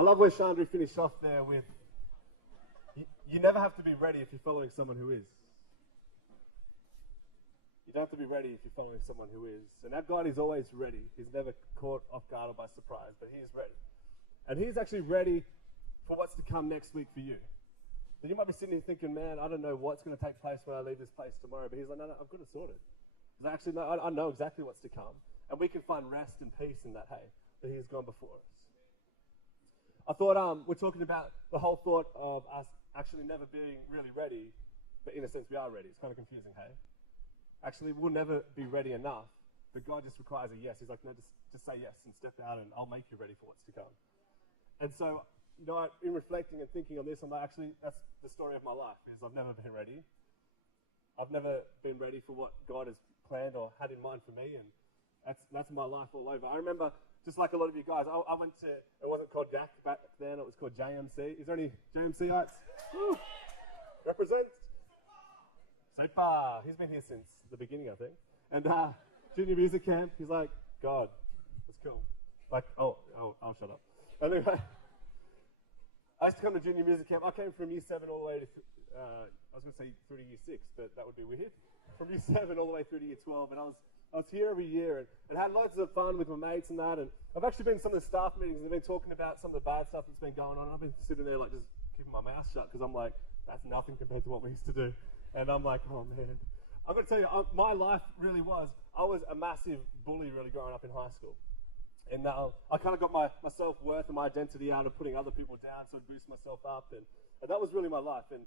I love where Chandra finished off there with, you never have to be ready if you're following someone who is. You don't have to be ready if you're following someone who is. And that God is always ready. He's never caught off guard or by surprise, but he is ready. And he's actually ready for what's to come next week for you. And you might be sitting here thinking, man, I don't know what's going to take place when I leave this place tomorrow. But he's like, no, I've got it sorted. Because actually, no, I know exactly what's to come. And we can find rest and peace in that, hey, that he's gone before us. I thought we're talking about the whole thought of us actually never being really ready, but in a sense we are ready. It's kind of confusing, hey? Actually, we'll never be ready enough, but God just requires a yes. He's like, no, just say yes and step out and I'll make you ready for what's to come. And so, you know, in reflecting and thinking on this, I'm like, actually, that's the story of my life, because I've never been ready. I've never been ready for what God has planned or had in mind for me, and that's my life all over. I remember, just like a lot of you guys, I went to, it wasn't called DAC back then, it was called JMC. Is there any JMCites? Represent? Super. He's been here since the beginning, I think. And junior music camp, he's like, God, that's cool. Like, I'll shut up. Anyway, I used to come to junior music camp. I came from year 7 all the way to, I was going to say through to year 6, but that would be weird. From year 7 all the way through to year 12, and I was here every year and had loads of fun with my mates and that. And I've actually been to some of the staff meetings and they've been talking about some of the bad stuff that's been going on. I've been sitting there like just keeping my mouth shut because I'm like, that's nothing compared to what we used to do. And I'm like, oh man. I'm going to tell you, my life really was, I was a massive bully really growing up in high school. And I kind of got my self-worth and my identity out of putting other people down so I'd boost myself up. And that was really my life. And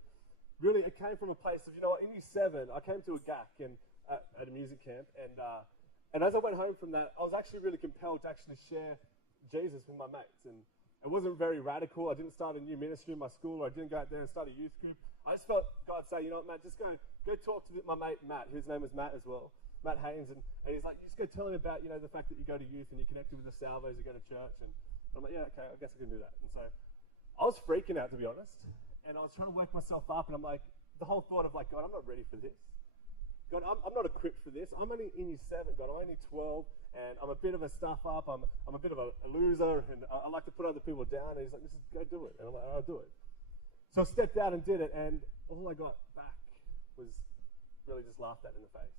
really it came from a place of, you know what, in year 7, I came to a GAC and at a music camp, and as I went home from that, I was actually really compelled to actually share Jesus with my mates. And it wasn't very radical. I didn't start a new ministry in my school, or I didn't go out there and start a youth group. I just felt God say, you know what, Matt, just go talk to my mate Matt. His name was Matt as well, Matt Haynes, and he's like, just go tell him about, you know, the fact that you go to youth and you're connected with the Salvos, you go to church. And I'm like, yeah, okay, I guess I can do that. And so I was freaking out, to be honest, and I was trying to work myself up, and I'm like, the whole thought of like, God, I'm not ready for this. God, I'm not equipped for this. I'm only in year 7, God. I'm only 12, and I'm a bit of a stuff-up. I'm a bit of a loser, and I like to put other people down. And he's like, go do it. And I'm like, I'll do it. So I stepped out and did it, and all I got back was really just laughed at in the face.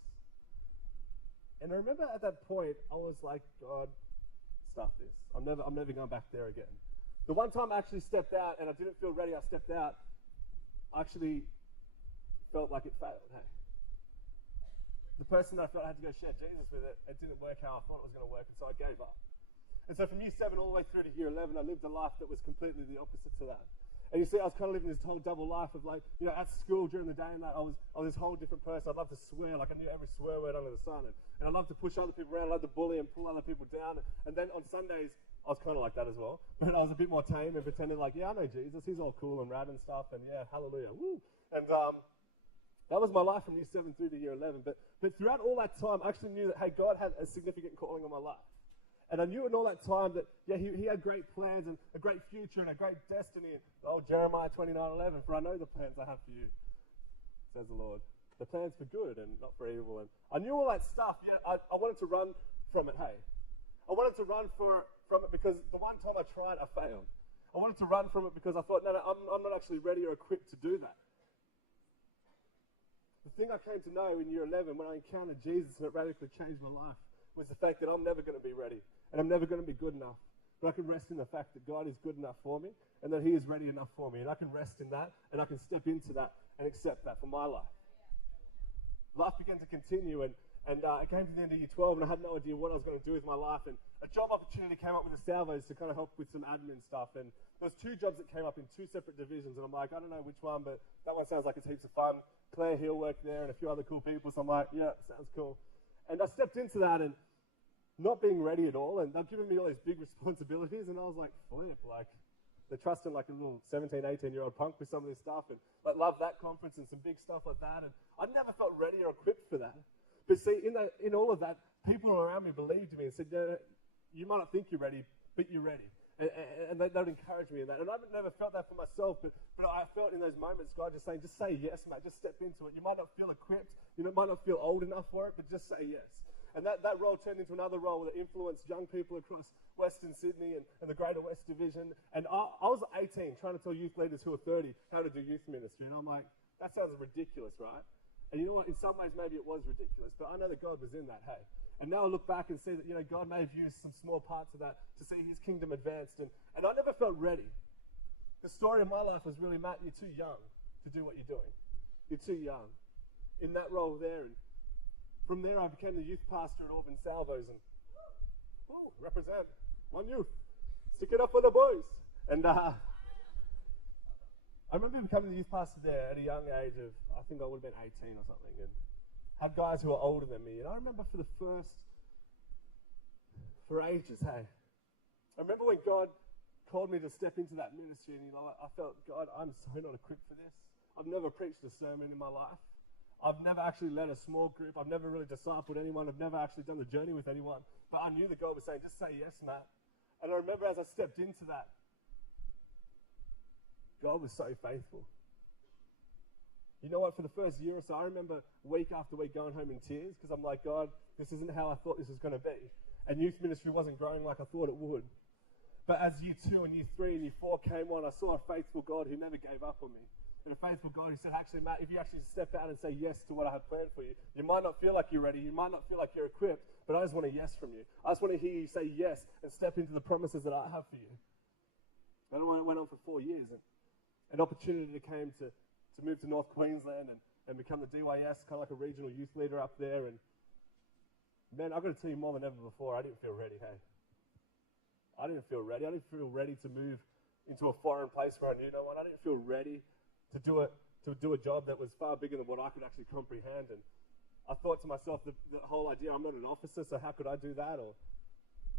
And I remember at that point, I was like, God, stuff this. I'm never going back there again. The one time I actually stepped out, and I didn't feel ready, I stepped out, I actually felt like it failed, hey. The person that I felt I had to go share Jesus with, it didn't work how I thought it was going to work, and so I gave up. And so from year 7 all the way through to year 11, I lived a life that was completely the opposite to that. And you see, I was kind of living this whole double life of like, you know, at school during the day and that, I was this whole different person. I'd love to swear, like I knew every swear word under the sun. And I loved to push other people around, I loved to bully and pull other people down. And then on Sundays, I was kind of like that as well. But I was a bit more tame and pretending like, yeah, I know Jesus. He's all cool and rad and stuff. And yeah, hallelujah, woo. And that was my life from year 7 through to year 11. But throughout all that time, I actually knew that, hey, God had a significant calling on my life. And I knew in all that time that, yeah, he had great plans and a great future and a great destiny. Oh, Jeremiah 29:11, for I know the plans I have for you, says the Lord. The plans for good and not for evil. And I knew all that stuff, yet I wanted to run from it, hey. I wanted to run from it because the one time I tried, I failed. I wanted to run from it because I thought, no, I'm not actually ready or equipped to do that. The thing I came to know in year 11 when I encountered Jesus and it radically changed my life was the fact that I'm never going to be ready and I'm never going to be good enough. But I can rest in the fact that God is good enough for me and that he is ready enough for me. And I can rest in that and I can step into that and accept that for my life. Life began to continue and it came to the end of year 12 and I had no idea what I was going to do with my life. And a job opportunity came up with the Salvos to kind of help with some admin stuff. And there was 2 jobs that came up in 2 separate divisions. And I'm like, I don't know which one, but that one sounds like it's heaps of fun. Claire Hill worked there and a few other cool people. So I'm like, yeah, sounds cool. And I stepped into that and not being ready at all. And they're giving me all these big responsibilities. And I was like, flip, like they're trusting like a little 17, 18-year-old punk with some of this stuff. And like love that conference and some big stuff like that. And I never felt ready or equipped for that. But see, in all of that, people around me believed me and said, no, you might not think you're ready, but you're ready. And they would encourage me in that. And I've never felt that for myself, but I felt in those moments, God just saying, just say yes, mate, just step into it. You might not feel equipped, you might not feel old enough for it, but just say yes. And that role turned into another role that influenced young people across Western Sydney and the Greater West Division. And I was 18 trying to tell youth leaders who are 30 how to do youth ministry. And I'm like, that sounds ridiculous, right? And you know what? In some ways, maybe it was ridiculous, but I know that God was in that, hey. And now I look back and see that, God may have used some small parts of that to see his kingdom advanced. And I never felt ready. The story of my life was really, Matt, you're too young to do what you're doing. You're too young. In that role there. And from there, I became the youth pastor at Auburn Salvos. And, represent. One youth. Stick it up for the boys. And I remember becoming the youth pastor there at a young age of, I think I would have been 18 or something, and had guys who were older than me. And I remember for ages, hey. I remember when God called me to step into that ministry, and I felt, God, I'm so not equipped for this. I've never preached a sermon in my life. I've never actually led a small group. I've never really discipled anyone. I've never actually done the journey with anyone. But I knew that God was saying, just say yes, Matt. And I remember as I stepped into that, God was so faithful. You know what? For the first year or so, I remember week after week going home in tears because I'm like, God, this isn't how I thought this was going to be. And youth ministry wasn't growing like I thought it would. But as year 2 and year 3 and year 4 came on, I saw a faithful God who never gave up on me. And a faithful God who said, actually, Matt, if you actually step out and say yes to what I have planned for you, you might not feel like you're ready, you might not feel like you're equipped, but I just want a yes from you. I just want to hear you say yes and step into the promises that I have for you. And it went on for 4 years. And an opportunity came to move to North Queensland and become the DYS, kind of like a regional youth leader up there. And man, I've got to tell you more than ever before, I didn't feel ready, hey. I didn't feel ready. I didn't feel ready to move into a foreign place where I knew no one. I didn't feel ready to do a job that was far bigger than what I could actually comprehend. And I thought to myself, the whole idea, I'm not an officer, so how could I do that? Or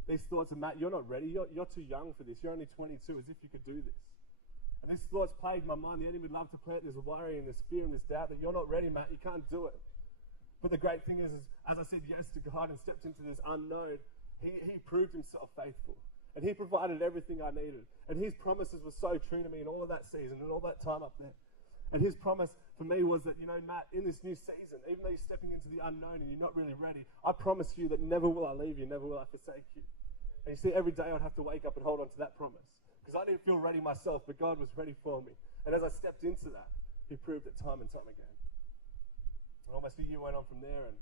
these thoughts of, Matt, you're not ready. You're too young for this. You're only 22, as if you could do this. And these thoughts plagued my mind. The enemy would love to plant this worry and this fear and this doubt that you're not ready, Matt. You can't do it. But the great thing is as I said yes to God and stepped into this unknown, he proved himself faithful. And he provided everything I needed. And his promises were so true to me in all of that season and all that time up there. And his promise for me was that, Matt, in this new season, even though you're stepping into the unknown and you're not really ready, I promise you that never will I leave you, never will I forsake you. And you see, every day I'd have to wake up and hold on to that promise. Because I didn't feel ready myself, but God was ready for me. And as I stepped into that, he proved it time and time again. And almost a year went on from there, and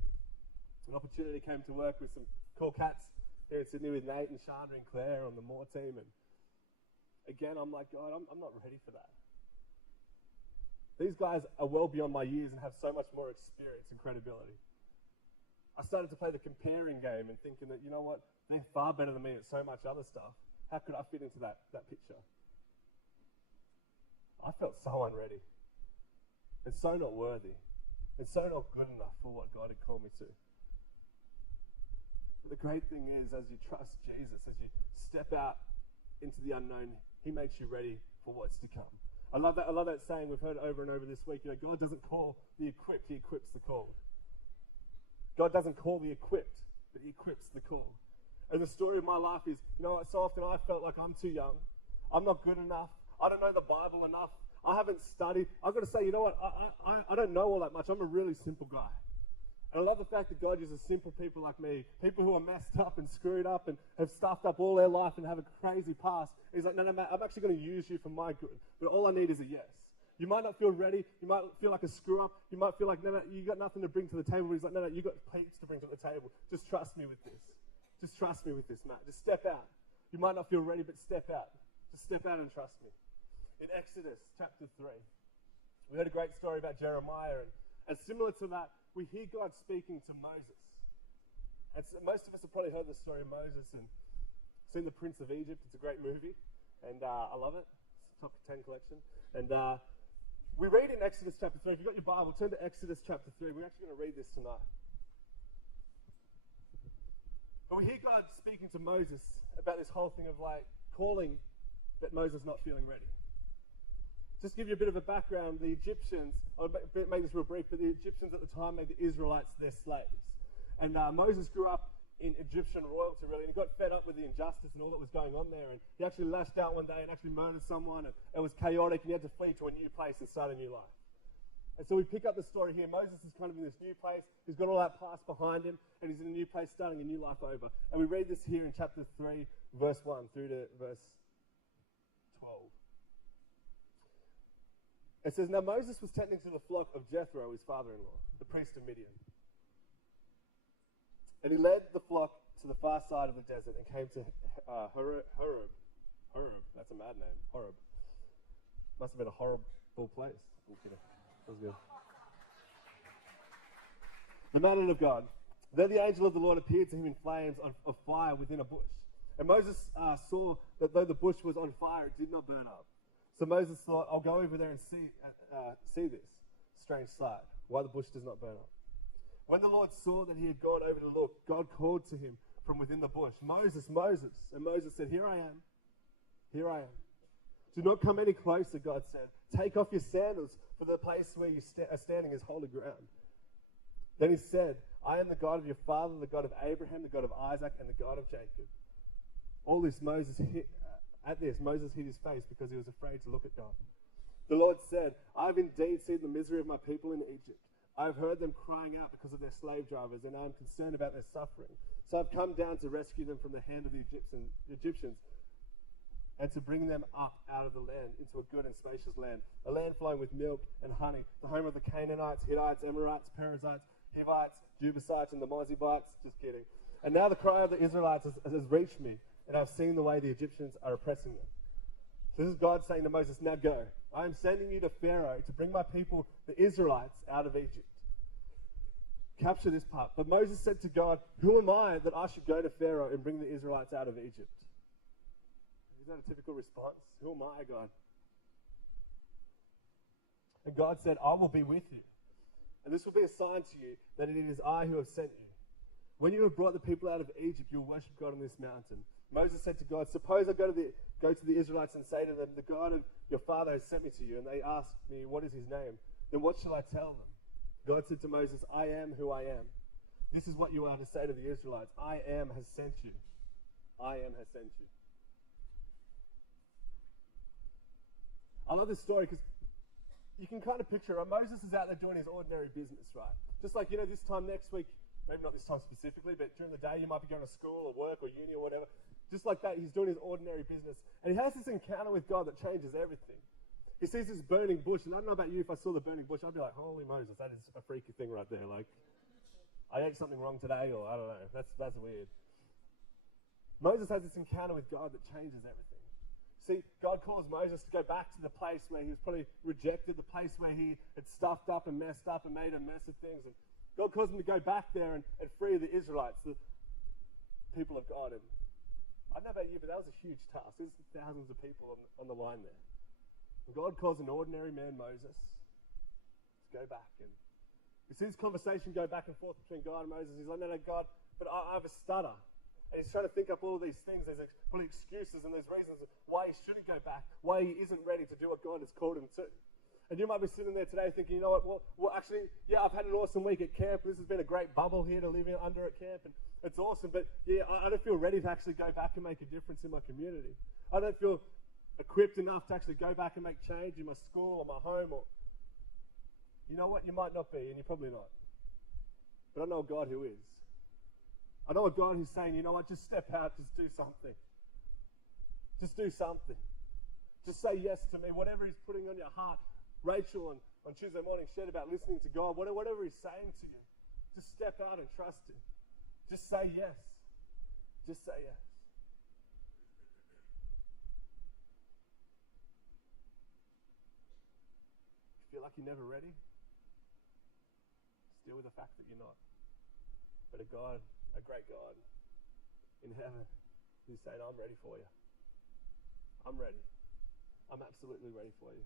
an opportunity came to work with some cool cats here in Sydney with Nate and Shana and Claire on the Moore team. And again, I'm like, God, I'm not ready for that. These guys are well beyond my years and have so much more experience and credibility. I started to play the comparing game and thinking that, you know what, they're far better than me at so much other stuff. How could I fit into that picture? I felt so unready and so not worthy and so not good enough for what God had called me to. But the great thing is, as you trust Jesus, as you step out into the unknown, he makes you ready for what's to come. I love that saying we've heard over and over this week. God doesn't call the equipped, he equips the called. God doesn't call the equipped, but he equips the called. And the story of my life is, so often I felt like I'm too young. I'm not good enough. I don't know the Bible enough. I haven't studied. I've got to say, you know what? I don't know all that much. I'm a really simple guy. And I love the fact that God uses simple people like me, people who are messed up and screwed up and have stuffed up all their life and have a crazy past. He's like, no, Matt, I'm actually going to use you for my good. But all I need is a yes. You might not feel ready. You might feel like a screw up. You might feel like, no, you got nothing to bring to the table. He's like, no, you got heaps to bring to the table. Just trust me with this. Just trust me with this, Matt. Just step out. You might not feel ready, but step out. Just step out and trust me. In Exodus chapter 3, we heard a great story about Jeremiah, and similar to that, we hear God speaking to Moses. And so most of us have probably heard the story of Moses and seen The Prince of Egypt. It's a great movie, and I love it. It's a top 10 collection. And we read in Exodus chapter 3. If you've got your Bible, turn to Exodus chapter 3. We're actually going to read this tonight. But we hear God speaking to Moses about this whole thing of calling that Moses not feeling ready. Just to give you a bit of a background, the Egyptians, I'll make this real brief, but the Egyptians at the time made the Israelites their slaves. And Moses grew up in Egyptian royalty, really, and he got fed up with the injustice and all that was going on there. And he actually lashed out one day and actually murdered someone, and it was chaotic, and he had to flee to a new place and start a new life. And so we pick up the story here. Moses is kind of in this new place. He's got all that past behind him, and he's in a new place starting a new life over. And we read this here in chapter 3, verse 1 through to verse 12. It says, Now Moses was tending to the flock of Jethro, his father-in-law, the priest of Midian. And he led the flock to the far side of the desert and came to Horeb. That's a mad name. Horeb. Must have been a horrible place. I'm kidding. That was good. The mountain of God. There the angel of the Lord appeared to him in flames of fire within a bush. And Moses saw that though the bush was on fire, it did not burn up. So Moses thought, I'll go over there and see this strange sight, why the bush does not burn up. When the Lord saw that he had gone over to look, God called to him from within the bush, Moses, Moses. And Moses said, Here I am. Here I am. Do not come any closer, God said. Take off your sandals, for the place where you are standing is holy ground. Then he said, I am the God of your father, the God of Abraham, the God of Isaac, and the God of Jacob. All this Moses hid his face because he was afraid to look at God. The Lord said, I have indeed seen the misery of my people in Egypt. I have heard them crying out because of their slave drivers, and I am concerned about their suffering. So I've come down to rescue them from the hand of the Egyptians and to bring them up out of the land into a good and spacious land, a land flowing with milk and honey, the home of the Canaanites, Hittites, Amorites, Perizzites, Hivites, Jebusites, and the Moabites. Just kidding. And now the cry of the Israelites has reached me, and I've seen the way the Egyptians are oppressing them. So this is God saying to Moses, now go. I am sending you to Pharaoh to bring my people, the Israelites, out of Egypt. Capture this part. But Moses said to God, who am I that I should go to Pharaoh and bring the Israelites out of Egypt? Is that a typical response? Who am I, God? And God said, I will be with you. And this will be a sign to you that it is I who have sent you. When you have brought the people out of Egypt, you will worship God on this mountain. Moses said to God, suppose I go to the Israelites and say to them, the God of your father has sent me to you. And they ask me, what is his name? Then what shall I tell them? God said to Moses, I am who I am. This is what you are to say to the Israelites. I am has sent you. I am has sent you. I love this story because you can kind of picture it. Moses is out there doing his ordinary business, right? Just like, this time next week, maybe not this time specifically, but during the day you might be going to school or work or uni or whatever. Just like that, he's doing his ordinary business. And he has this encounter with God that changes everything. He sees this burning bush, and I don't know about you, if I saw the burning bush, I'd be like, holy Moses, that is a freaky thing right there. Like, I ate something wrong today, or I don't know. That's weird. Moses has this encounter with God that changes everything. See, God calls Moses to go back to the place where he was probably rejected, the place where he had stuffed up and messed up and made a mess of things. And God calls him to go back there and free the Israelites, the people of God. And I don't know about you, but that was a huge task. There's thousands of people on the line there. And God calls an ordinary man, Moses, to go back. And we see this conversation go back and forth between God and Moses. He's like, no, God, but I have a stutter. And he's trying to think up all of these things. There's probably excuses and there's reasons why he shouldn't go back, why he isn't ready to do what God has called him to. And you might be sitting there today thinking, you know what, well actually, yeah, I've had an awesome week at camp. This has been a great bubble here to live under at camp, and it's awesome. But yeah, I don't feel ready to actually go back and make a difference in my community. I don't feel equipped enough to actually go back and make change in my school or my home. Or you know what, you might not be, and you're probably not. But I know a God who is. I know a God who's saying, you know what, just step out, just do something. Just do something. Just say yes to me, whatever he's putting on your heart. Rachel on Tuesday morning shared about listening to God. Whatever he's saying to you, just step out and trust him. Just say yes. Just say yes. You feel like you're never ready? Just deal with the fact that you're not. But a great God in heaven who's saying, I'm ready for you. I'm ready. I'm absolutely ready for you.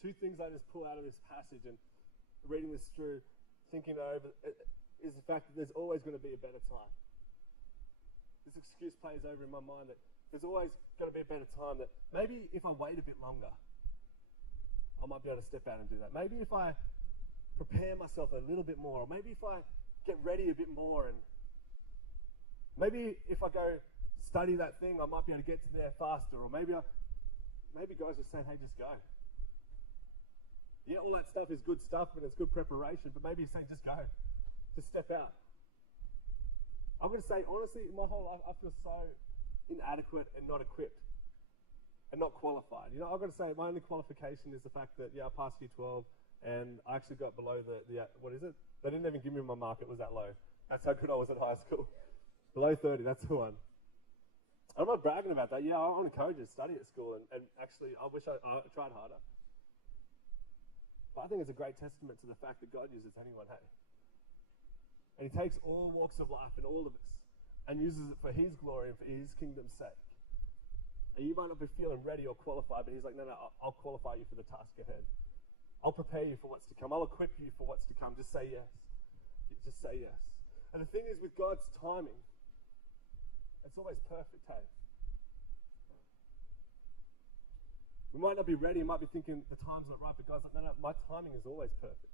Two things I just pull out of this passage and reading this through, thinking over, is the fact that there's always going to be a better time. This excuse plays over in my mind that there's always going to be a better time, that maybe if I wait a bit longer, I might be able to step out and do that. Maybe if I prepare myself a little bit more, or maybe if I get ready a bit more, and maybe if I go study that thing, I might be able to get to there faster, or maybe God's just saying, hey, just go. Yeah, all that stuff is good stuff and it's good preparation, but maybe he's saying, just go. to step out. I'm going to say, honestly, in my whole life, I feel so inadequate and not equipped and not qualified. You know, I've got to say, my only qualification is the fact that, I passed year 12 and I actually got below the what is it? They didn't even give me my mark, it was that low. That's how good I was at high school. Below 30, that's the one. I'm not bragging about that. I want to encourage you to study at school, and actually, I wish I tried harder. But I think it's a great testament to the fact that God uses anyone, hey? And he takes all walks of life and all of us and uses it for his glory and for his kingdom's sake. And you might not be feeling ready or qualified, but he's like, no, I'll qualify you for the task ahead. I'll prepare you for what's to come. I'll equip you for what's to come. Just say yes. Just say yes. And the thing is, with God's timing, it's always perfect, hey? We might not be ready, you might be thinking the time's not right, but God's like, no, my timing is always perfect.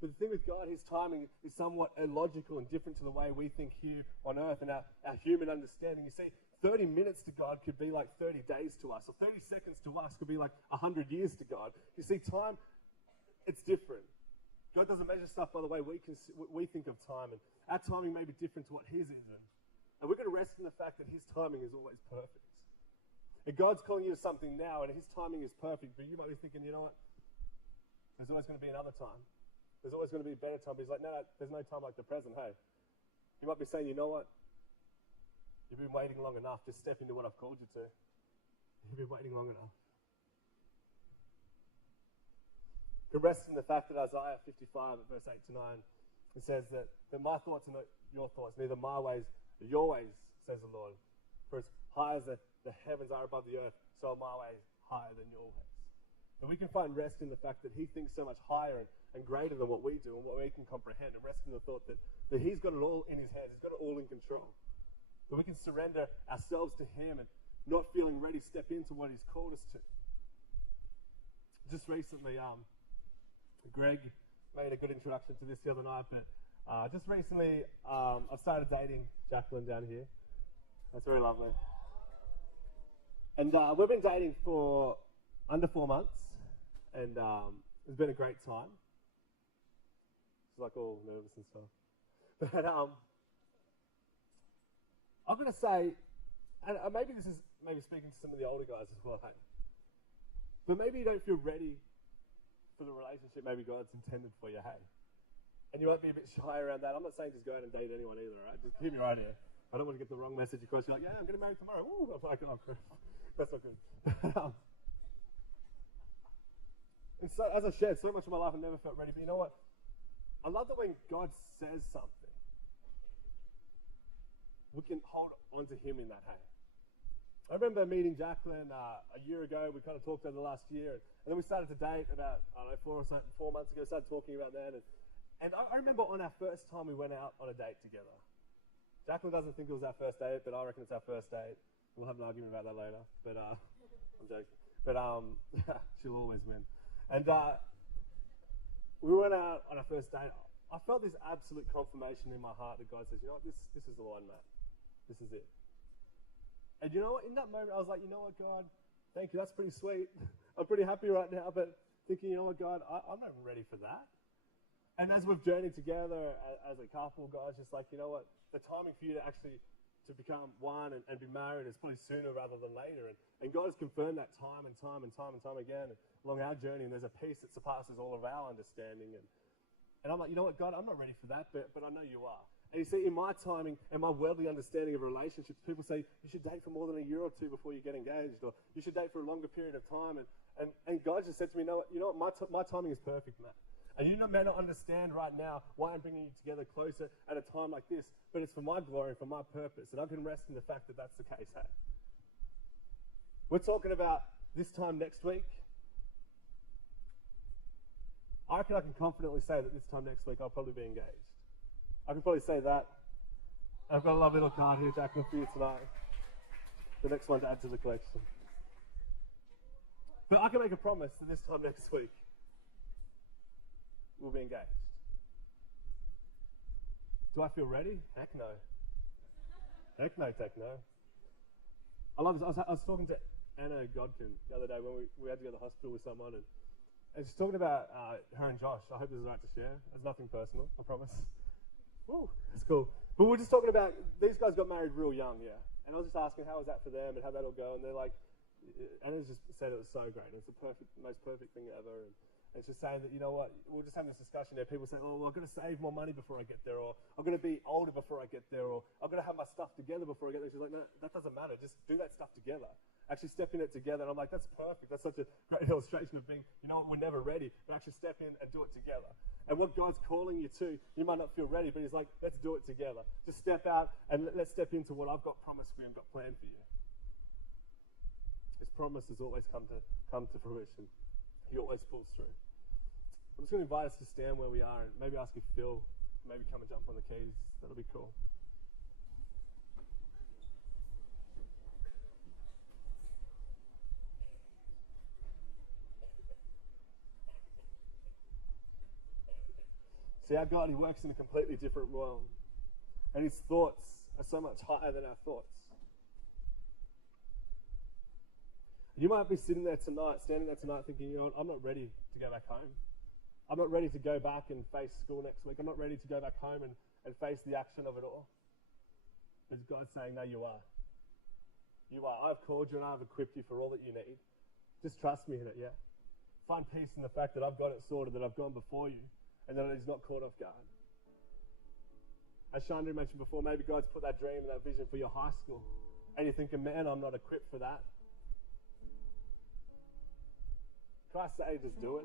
But the thing with God, his timing is somewhat illogical and different to the way we think here on earth and our human understanding. You see, 30 minutes to God could be like 30 days to us, or 30 seconds to us could be like 100 years to God. You see, time, it's different. God doesn't measure stuff by the way we think of time, and our timing may be different to what his is in. And we're going to rest in the fact that his timing is always perfect. And God's calling you to something now, and his timing is perfect, but you might be thinking, you know what? There's always going to be another time. There's always going to be a better time. But he's like, no, there's no time like the present, hey? You might be saying, you know what? You've been waiting long enough. Just step into what I've called you to. You've been waiting long enough. You can rest in the fact that Isaiah 55 at verse 8 to 9, it says that my thoughts are not your thoughts, neither my ways are your ways, says the Lord. For as high as the heavens are above the earth, so are my ways higher than your ways. And we can find rest in the fact that he thinks so much higher and greater than what we do and what we can comprehend, and rest in the thought that he's got it all in his hands, he's got it all in control. That we can surrender ourselves to him and not feeling ready, step into what he's called us to. Just recently, Greg made a good introduction to this the other night, but just recently I've started dating Jacqueline down here. That's very lovely. And we've been dating for under 4 months, and it's been a great time. She's like all nervous and stuff. But I'm going to say, and maybe this is speaking to some of the older guys as well, hey? But maybe you don't feel ready for the relationship maybe God's intended for you, hey? And you might be a bit shy around that. I'm not saying just go out and date anyone either, right? Just hear me right here. I don't want to get the wrong message across. You're like, yeah, I'm getting married tomorrow. Ooh, I'm like, oh, that's not good. And so, as I shared, so much of my life I never felt ready. But you know what? I love that when God says something, we can hold on to him in that, hey? I remember meeting Jacqueline a year ago. We kind of talked over the last year. And then we started to date about, 4 months ago. Started talking about that. And I remember on our first time we went out on a date together. Jacqueline doesn't think it was our first date, but I reckon it's our first date. We'll have an argument about that later. But I'm joking. But she'll always win. And we went out on our first date. I felt this absolute confirmation in my heart that God says, you know what, this is the one, mate. This is it. And you know what, in that moment, I was like, you know what, God, thank you, that's pretty sweet. I'm pretty happy right now, but thinking, you know what, God, I'm not ready for that. And as we've journeyed together as a couple, God's just like, you know what, the timing for you to actually to become one and be married is probably sooner rather than later. And God has confirmed that time and time again along our journey, and there's a peace that surpasses all of our understanding. And I'm like, you know what, God, I'm not ready for that, but I know you are. And you see, in my timing and my worldly understanding of relationships, people say you should date for more than a year or two before you get engaged, or you should date for a longer period of time. And God just said to me, you know what, my timing is perfect, Matt. And you may not understand right now why I'm bringing you together closer at a time like this, but it's for my glory and for my purpose. And I can rest in the fact that that's the case, hey? We're talking about this time next week. I reckon I can confidently say that this time next week I'll probably be engaged. I can probably say that. I've got a lovely little card here, Jacqueline, for you tonight. The next one to add to the collection. But I can make a promise that this time next week we'll be engaged. Do I feel ready? Heck no. Heck no, tech no. I love this. I was talking to Anna Godkin the other day when we had to go to the hospital with someone, and she's talking about her and Josh. I hope this is right to share. It's nothing personal, I promise. Woo, that's cool. But we were just talking about, these guys got married real young, yeah. And I was just asking how was that for them and how that all go. And they're like, and it just said it was so great. It's the most perfect thing ever. And it's just saying that, you know what, we're just having this discussion there. People say, oh, well, I've got to save more money before I get there, or I'm going to be older before I get there, or I've got to have my stuff together before I get there. She's like, no, that doesn't matter. Just do that stuff together. Actually step in it together. And I'm like, that's perfect. That's such a great illustration of being, you know what, we're never ready, but actually step in and do it together. And what God's calling you to, you might not feel ready, but he's like, let's do it together. Just step out and let's step into what I've got promised for you and got planned for you. His promises always come to fruition. He always pulls through. I'm just going to invite us to stand where we are and maybe ask if Phil maybe come and jump on the keys. That'll be cool. See, our God, he works in a completely different world. And his thoughts are so much higher than our thoughts. You might be sitting there tonight, standing there tonight thinking, you know what, I'm not ready to go back home. I'm not ready to go back and face school next week. I'm not ready to go back home and face the action of it all. But God's saying, no, you are. You are. I've called you and I've equipped you for all that you need. Just trust me in it, yeah? Find peace in the fact that I've got it sorted, that I've gone before you, and that it is not caught off guard. As Chandra mentioned before, maybe God's put that dream and that vision for your high school, and you're thinking, man, I'm not equipped for that. Can I say, just do it?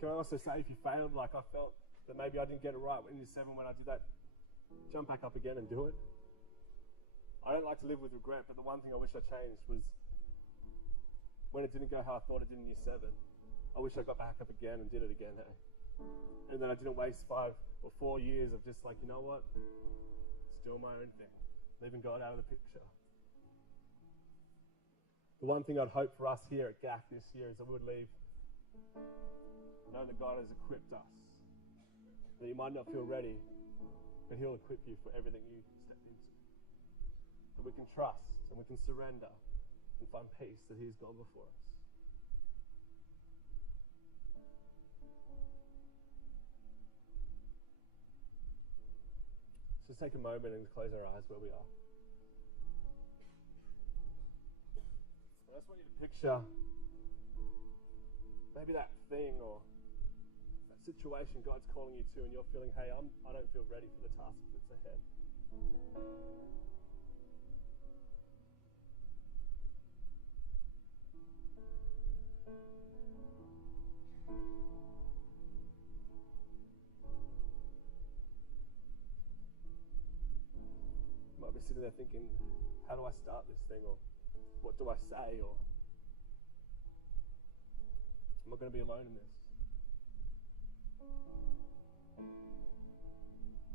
Can I also say, if you failed, like I felt that maybe I didn't get it right in year 7 when I did that, jump back up again and do it. I don't like to live with regret, but the one thing I wish I changed was when it didn't go how I thought it did in year 7, I wish I got back up again and did it again, hey? And then I didn't waste 5 or 4 years of just like, you know what? Just doing my own thing, leaving God out of the picture. The one thing I'd hope for us here at GAC this year is that we would leave knowing that God has equipped us. That you might not feel ready, but he'll equip you for everything you step into. That we can trust and we can surrender and find peace that he's gone before us. So take a moment and close our eyes where we are. I just want you to picture maybe that thing or that situation God's calling you to, and you're feeling, hey, I don't feel ready for the task that's ahead. You might be sitting there thinking, how do I start this thing, or what do I say, or am I going to be alone in this?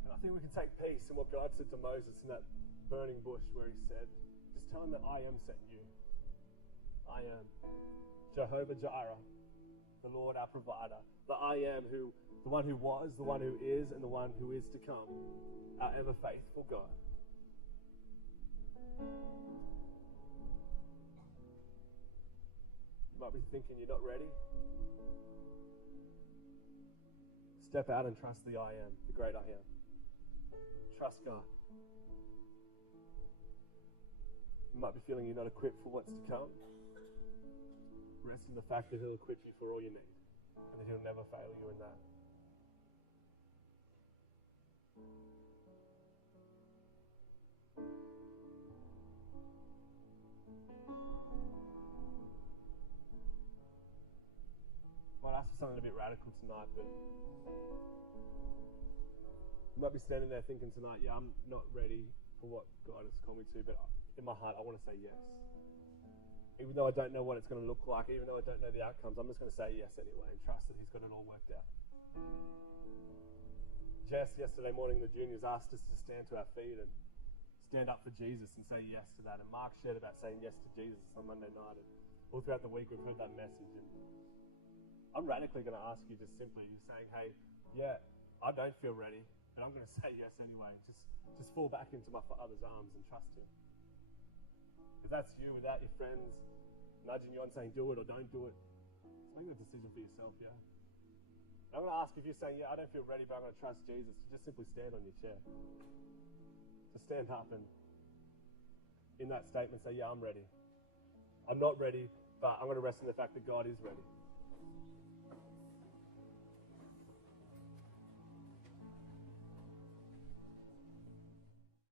And I think we can take peace in what God said to Moses in that burning bush where he said, just tell him that I am sent you. I am Jehovah Jireh, the Lord our provider, the I am, who, the one who was, the one who is, and the one who is to come, our ever faithful God. You might be thinking you're not ready. Step out and trust the I am, the great I am. Trust God. You might be feeling you're not equipped for what's to come. Rest in the fact that he'll equip you for all you need, and that he'll never fail you in that. Might ask for something a bit radical tonight, but you might be standing there thinking tonight, yeah, I'm not ready for what God has called me to, but in my heart, I want to say yes. Even though I don't know what it's going to look like, even though I don't know the outcomes, I'm just going to say yes anyway and trust that he's got it all worked out. Jess, yesterday morning, the juniors asked us to stand to our feet and stand up for Jesus and say yes to that. And Mark shared about saying yes to Jesus on Monday night. And all throughout the week, we've heard that message. And I'm radically going to ask you just simply, you're saying, hey, yeah, I don't feel ready, but I'm going to say yes anyway. Just fall back into my Father's arms and trust him. If that's you, without your friends nudging you on saying do it or don't do it, just make the decision for yourself, yeah? I'm going to ask if you're saying, yeah, I don't feel ready, but I'm going to trust Jesus, to just simply stand on your chair. Just stand up and in that statement say, yeah, I'm ready. I'm not ready, but I'm going to rest in the fact that God is ready.